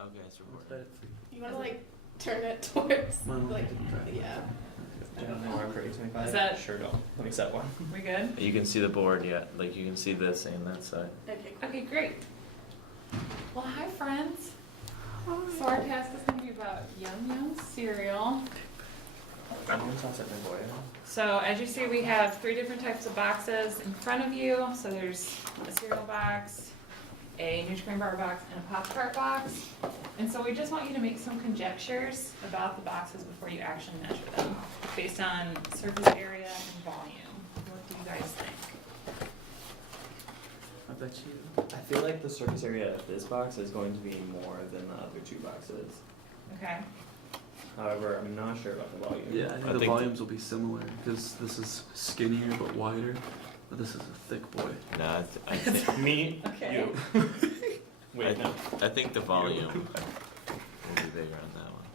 Okay, it's recording. You want to like turn it towards like yeah. I don't know where I'm for 825. Is that- Sure don't. Let me set one. We good? You can see the board, yeah. Like you can see this and that side. Okay. Cool. Okay, great. Well, hi friends. So our task is going to be about Yum cereal. I'm going to toss it my boy. So as you see, we have 3 different types of boxes in front of you. So there's a cereal box, a Nutri-Grain bar box, and a Pop-Tart box. And so we just want you to make some conjectures about the boxes before you actually measure them, based on surface area and volume. What do you guys think? I bet you. I feel like the surface area of this box is going to be more than the other 2 boxes. Okay. However, I'm not sure about the volume. Yeah, I think the volumes will be similar because this is skinnier but wider, but this is a thick boy. No, I think Me, Okay. you. Wait, no. I think the volume will be bigger on that one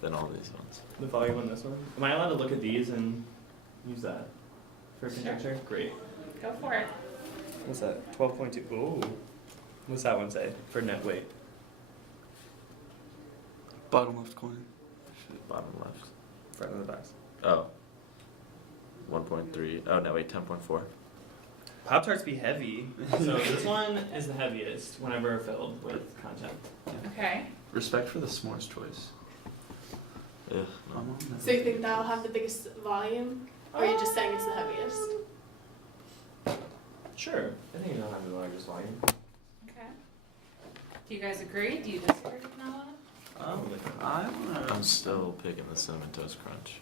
than all these ones. The volume on this one? Am I allowed to look at these and use that for conjecture? Great. Go for it. What's that? 12.2. Ooh. What's that one say for net weight? Bottom left corner. Bottom left. Front of the box. Oh. 1.3. Oh, no, wait, 10.4. Pop-Tarts be heavy. So this one is the heaviest whenever filled with content. Okay. Respect for the s'mores choice. Ugh, no. My mom never So you think did. that'll have the biggest volume? Or are you just saying it's the heaviest? Sure. I think it'll have the largest volume. Okay. Do you guys agree? Do you disagree with Noah? I wanna. I'm still picking the Cinnamon Toast Crunch.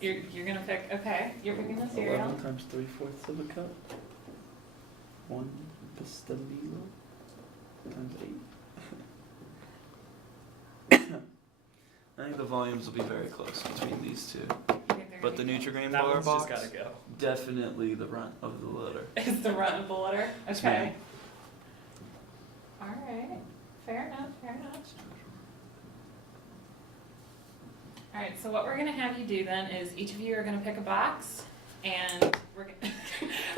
You're gonna pick. Okay. You're picking the cereal. 11 times 3/4 of a cup. 1 pistolino times 8. I think the volumes will be very close between these 2. But the Nutri-Grain That bar one's box, just gotta go. definitely the runt of the litter. Is the run of the litter. Yes, Okay. ma'am. All right. Fair enough. Fair enough. All right. So what we're gonna have you do then is each of you are gonna pick a box, and we're gonna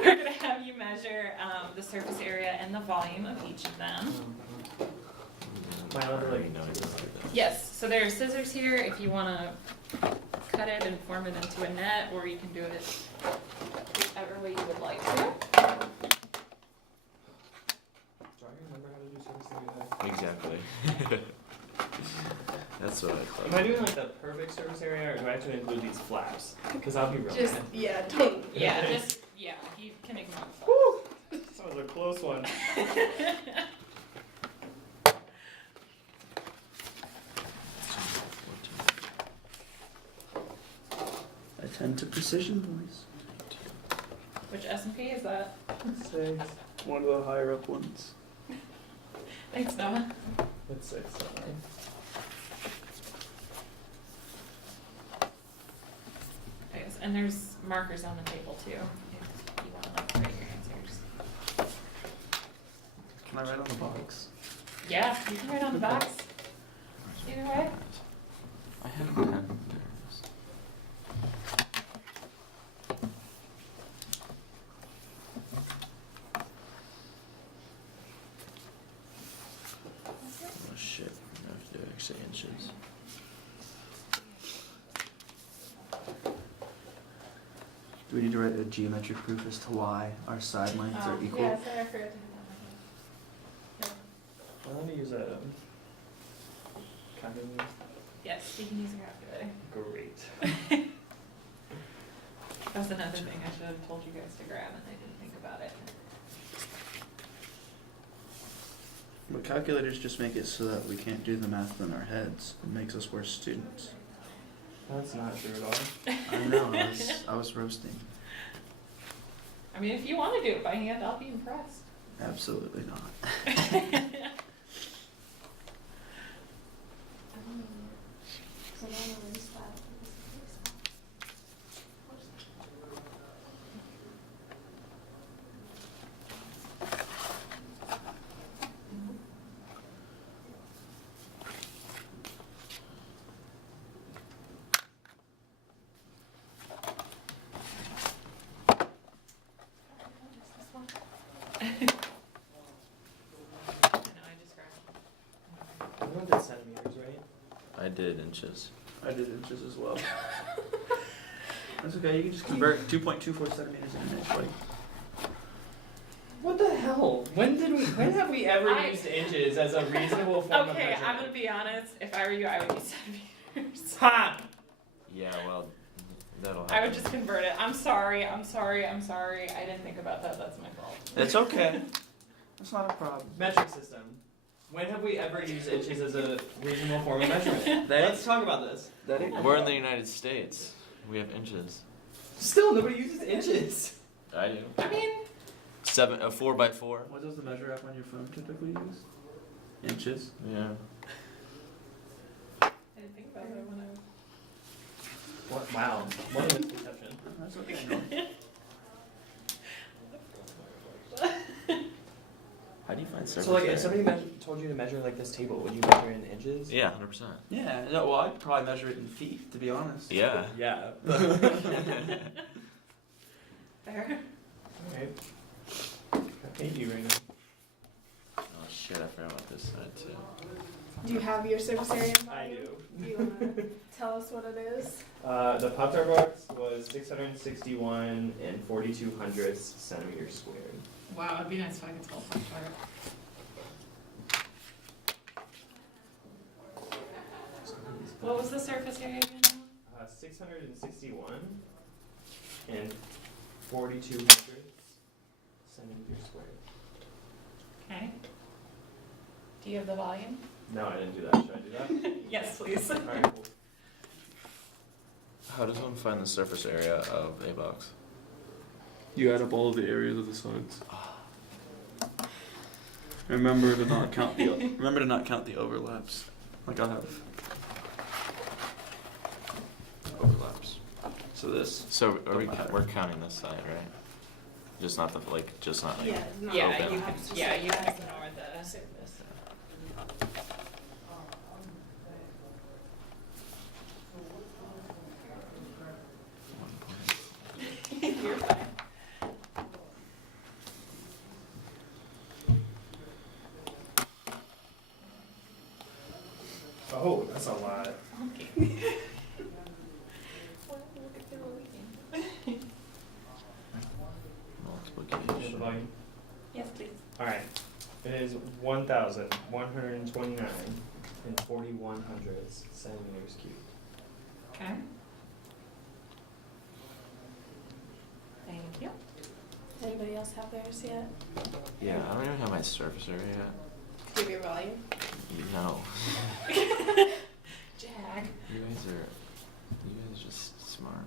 we're gonna have you measure the surface area and the volume of each of them. Am I allowed to, like, No, I didn't like that. Yes. So there are scissors here if you wanna cut it and form it into a net, or you can do it whichever way you would like to. Do I remember how to do surface area? Exactly. That's what I Am thought. I doing like the perfect surface area, or do I have to include these flaps? Because I'll be real Just, mad. yeah, totally. Yeah. Just yeah. You can ignore the Woo! That was a close one. I tend to precision, boys. Which S&P is that? 6. One of the higher up ones. Thanks, Noah. It's 6. Sorry. Thanks. And there's markers on the table too, if you want to like write your answers. Can I write on the box? Yeah, you can write on the box. Either way. I have a pen. Oh shit. I have to do extra inches. Do we need to write a geometric proof as to why our side lengths are equal? Yeah, sorry, I forgot to do I'm going to use a calculator. that. Yes, you can use a calculator. Great. That's another thing I should have told you guys to grab and I didn't think about it. But calculators just make it so that we can't do the math in our heads. It makes us worse students. That's not true at all. I know, I was roasting. I mean, if you want to do it by hand, I'll be impressed. Absolutely not. So now we're just that. I did inches. I did inches as well. That's okay, you can just convert 2.24 centimeters into an inch, buddy. What the hell? When have we ever I- used inches as a reasonable form of Okay, measurement? I'm gonna be honest. If I were you, I would use centimeters. Ha! Yeah, well, that'll happen. I would just convert it. I'm sorry. I didn't think about that. That's my fault. It's okay. That's not a problem. Metric system. When have we ever used inches as a reasonable form of measurement? That- Let's talk about this. That ain't We're in the United States. We have inches. Still, nobody uses inches. I do. I mean, 4 by 4. What does the measure app on your phone typically use? Inches. Yeah. I didn't think about that when I was. What? Wow. What a misconception. That's okay. How do you find surface So, like, area? if somebody told you to measure like this table, would you measure in inches? Yeah, 100%. Yeah, no, well, I'd probably measure it in feet, to be honest. Yeah. Yeah. There. Alright. Thank you, Raina. Oh shit, I forgot about this side too. Do you have your surface area in I volume? do. Do you want to tell us what it is? The Pop-Tart box was 661 and 42 hundredths centimeters squared. Wow, it'd be nice if I could tell pop tart. What was the surface area again? 661 and 42 hundredths centimeters squared. Okay. Do you have the volume? No, I didn't do that. Should I do that? Yes, please. Alright, cool. How does one find the surface area of a box? You add up all of the areas of the sides. Remember to not count the overlaps. Like I have overlaps. So this. So are we, Don't matter. we're counting this side, right? Just not like. Yeah, not Yeah, Okay. you can. Just Yeah, like you can that. ignore the. Surface. You're fine. Oh, that's a lot. Okay. Well, look at the rolling. Multiplication. Volume. Yes, please. Alright. It is 1,129 and 41 hundredths centimeters cubed. Okay. Thank you. Anybody else have theirs yet? Yeah, I don't even have my surface area yet. Do you have your volume? No. Jag. You guys are just smart, I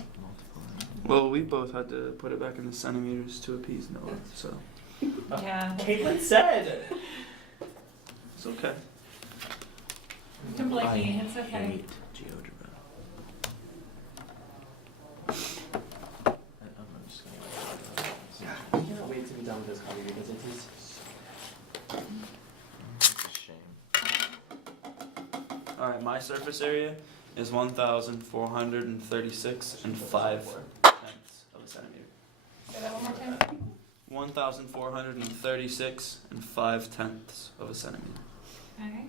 guess. Multiply. Well, we both had to put it back in the centimeters to appease Noah, so Yeah. Katelyn said! it's okay. You can blame me. It's I okay. hate GeoGebra. I'm just gonna. I cannot wait to be done with this copy because it is It's a shame. Alright, my surface area is 1,436 and 5 tenths of a centimeter. Say that one more time. 1,436 and 5 tenths of a centimeter. Okay.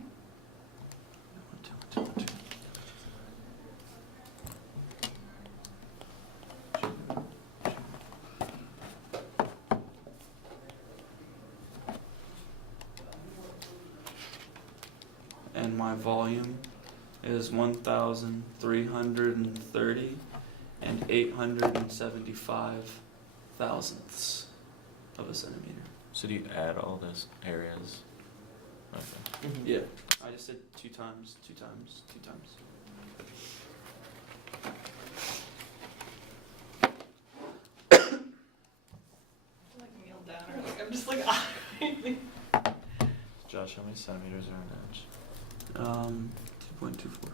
And my volume is 1,330 and 875 thousandths of a centimeter. So do you add all those areas? Okay. Yeah, I just said 2 times, 2 times, 2 times. I'm like kneel down or like I'm just like awkwardly. Josh, how many centimeters are an inch? 2.24.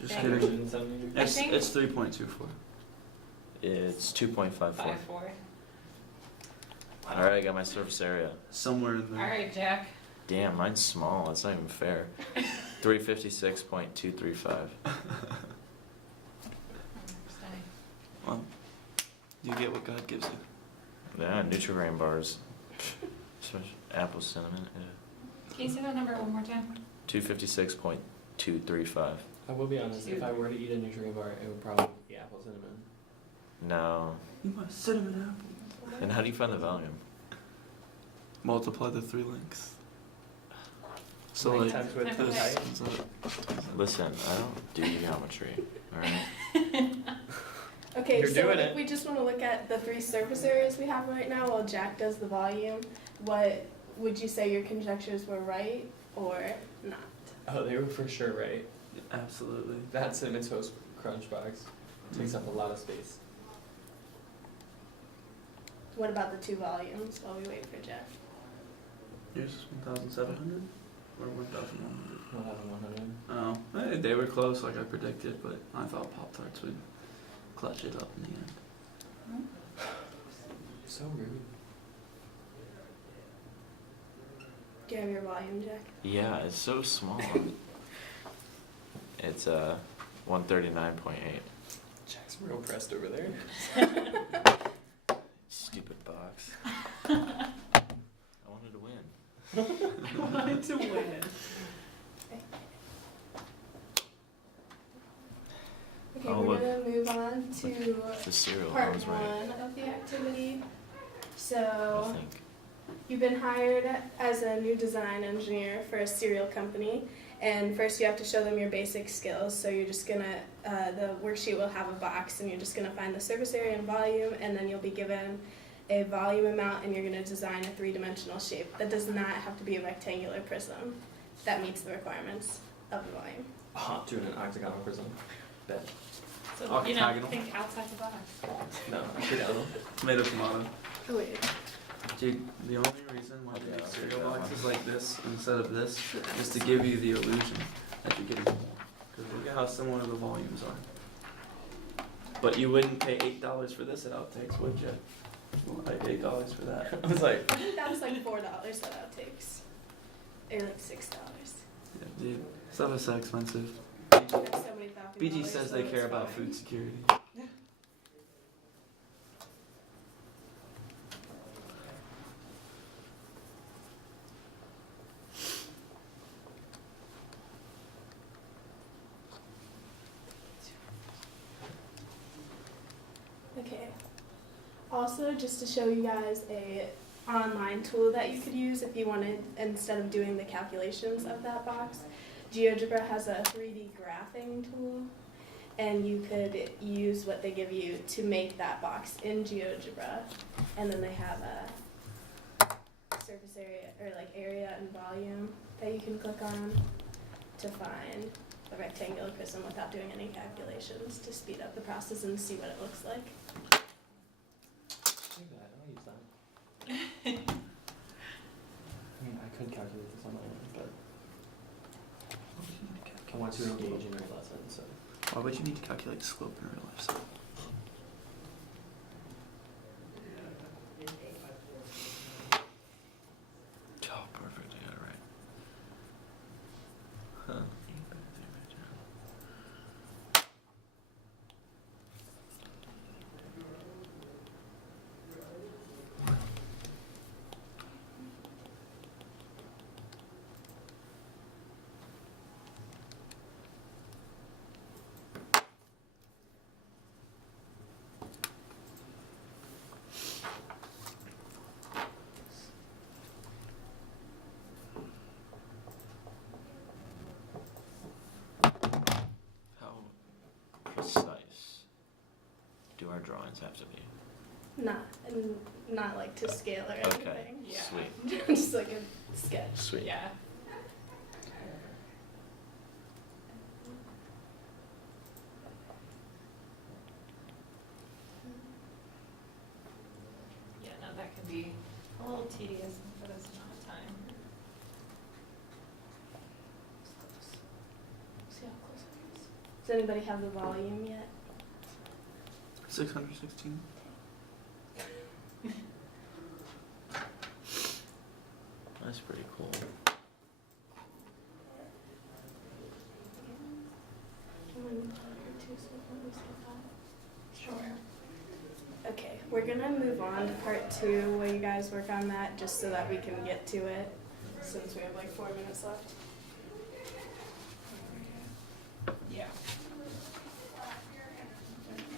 Just I kidding. think Centimeters. I It's, think- it's 3.24. It's 2.54. 5'4". Alright, I got my surface area. Somewhere in there. All right, Jack. Damn, mine's small. That's not even fair. 356.235. Well, you get what God gives you. Yeah, Nutrigrain bars. Special apple cinnamon. Can you say that number one more time? 256.235. I will be honest, if I were to eat a nutrient bar, it would probably be apple cinnamon. No. You want cinnamon apple? And how do you find the volume? Multiply the 3 links. So Like like times with Times with this. height. so Listen, I don't do geometry. Alright? Okay, You're so doing if it. we just want to look at the 3 surface areas we have right now while Jack does the volume, what would you say your conjectures were right or not? Oh, they were for sure right. absolutely. That cinnamon toast crunch box takes up a lot of space. What about the 2 volumes while we wait for Jack? Yours is 1,700 or 1,100. 1,100. Oh, they were close like I predicted, but I thought Pop-Tarts would clutch it up in the end. So rude. Do you have your volume, Jack? Yeah, it's so small. It's 139.8. Jack's real pressed over there. Stupid box. I wanted to win. Wanted to win. Okay, Oh, we're look. gonna move on to The cereal, I part was right. 1 of the activity. I So, think. you've been hired as a new design engineer for a cereal company, and first you have to show them your basic skills. So you're just gonna, the worksheet will have a box, and you're just gonna find the surface area and volume, and then you'll be given a volume amount, and you're gonna design a 3-dimensional shape. That does not have to be a rectangular prism. That meets the requirements of the volume. Oh, doing an octagonal prism. Bet. So, Octagonal. think outside the box. No, octagonal. Tomato, tomato. Oh wait. Dude, the only reason why they Yeah, make I'll cereal take that boxes one. like this instead of this is to give you the illusion that you're getting more. Because look at how similar the volumes are. But you wouldn't pay $8 for this at Outtakes, would you? Well, I paid $8 for that. I was like, I think that was like $4 that outtakes. Or like $6. Yeah, dude, stuff is so expensive. There's so many thousand BG dollars, says so they it's care about fine. food security. Okay. Also, just to show you guys a online tool that you could use if you wanted, instead of doing the calculations of that box. GeoGebra has a 3D graphing tool, and you could use what they give you to make that box in GeoGebra. And then they have a surface area, or like area and volume that you can click on to find a rectangular prism without doing any calculations, to speed up the process and see what it looks like. do that. I'll use that. I mean, I could calculate this on my own, but I want to engage in your lesson, so. Why would you need to calculate slope in real life? So? Oh, perfect. I got it right. Huh. How precise do our drawings have to be? Not like to scale or Okay. anything. Yeah. Sweet. Just like a sketch. Sweet. Yeah. Yeah, no, that can be a little tedious for this amount of time. See how close it is. Does anybody have the volume yet? 616. That's pretty cool. Sure. Okay. We're gonna move on to part 2 where you guys work on that just so that we can get to it since we have like 4 minutes left. Yeah.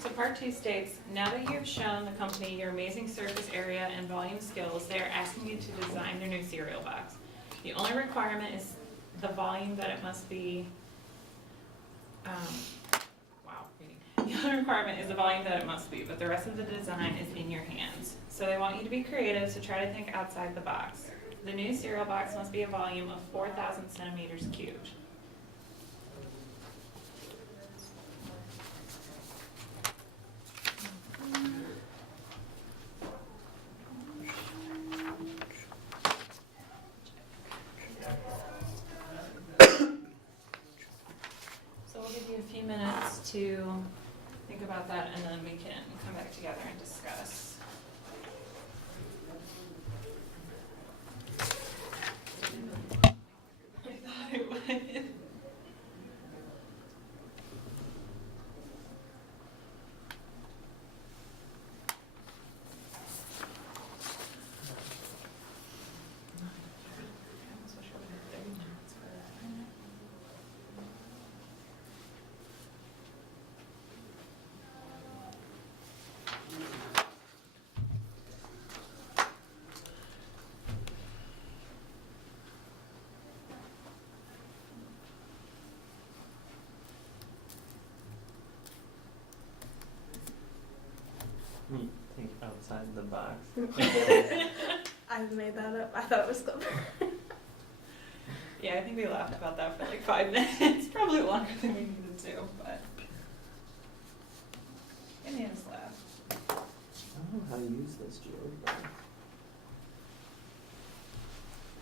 So part 2 states, now that you have shown the company your amazing surface area and volume skills, they are asking you to design their new cereal box. The only requirement is the volume that it must be, the only requirement is the volume that it must be, but the rest of the design is in your hands. So they want you to be creative, so try to think outside the box. The new cereal box must be a volume of 4,000 centimeters cubed. So we'll give you a few minutes to think about that, and then we can come back together and discuss. I thought it would. Think outside the box. I made that up. I thought it was clever. Yeah, I think we laughed about that for like 5 minutes, probably longer than we needed to, but it made us laugh. I don't know how to use this GeoGebra.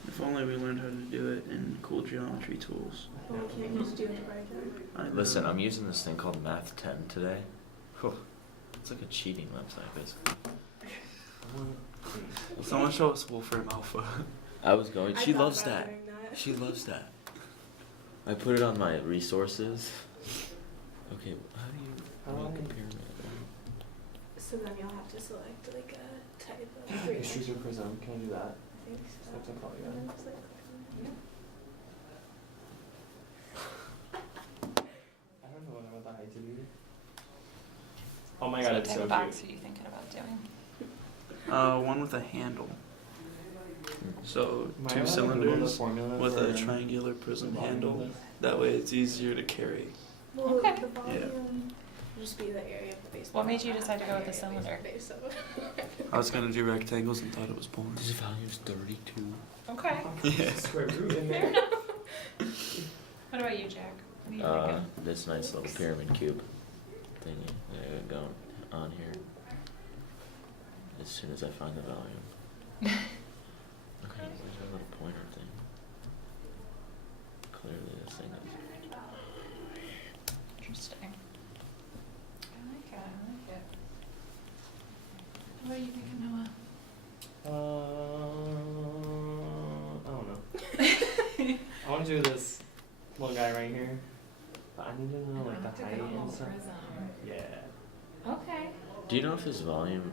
If only we learned how to do it in cool geometry tools. Well, we can't use GeoGebra again. I know. Listen, I'm using this thing called Math 10 today. Whew. It's like a cheating website, basically. Someone show us Wolfram Alpha. I was going. I She thought loves about that. doing that. She loves that. I put it on my resources. Okay, how do you make a pyramid? So then you'll have to select like a type of 3. Extruder prism. Can I do that? I think so. That's a probably And good. then just, like, click I don't know what I want the height to be. Oh my god, what it's type so of box cute. are you thinking about doing? One with a handle. So Might I 2 wanna Google the cylinders formula with for a triangular prism the volume of handle. this? That way it's easier to carry. it. Well, Okay. the volume will just be the area of the base. What made you decide to go with the cylinder? Base of I was gonna do rectangles and thought it was boring. This volume's 32. Okay. Yeah. Square root in Fair there. enough. What about you, Jack? What are you thinking? This nice little pyramid cube thingy. There you go. On here. As soon as I find the volume. Okay, where's our little pointer thing? Clearly this thing is. Interesting. I like it. I like it. What are you thinking, Noah? I don't know. I want to do this little guy right here, but I need to know like the height and stuff. Yeah. Okay. Do you know if this volume?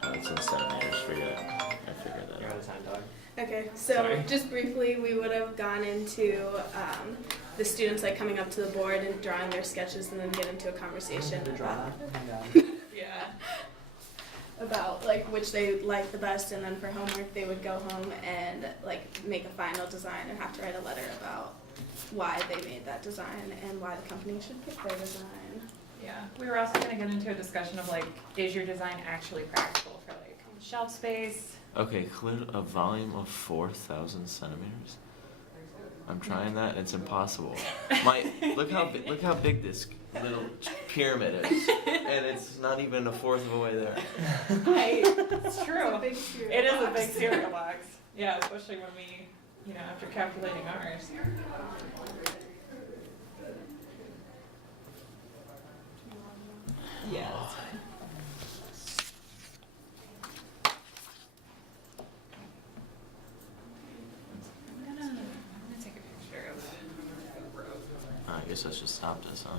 It's in centimeters. Forget it. I figured that You're out. out of time, dog. Okay, so Sorry. just briefly, we would have gone into the students like coming up to the board and drawing their sketches, and then get into a conversation Yeah. about like which they like the best, and then for homework they would go home and like make a final design and have to write a letter about why they made that design and why the company should pick their design. Yeah. We were also gonna get into a discussion of like, is your design actually practical for like shelf space? Okay, clear a volume of 4,000 centimeters. I'm trying that, and it's impossible. Look how big this little pyramid is, and it's not even a fourth of a way there. It's true. It's a big cereal It is a box. big cereal box. Yeah, especially when we, after calculating ours. Yeah, that's fine. I'm gonna take a picture of the road. I guess I should stop this, huh?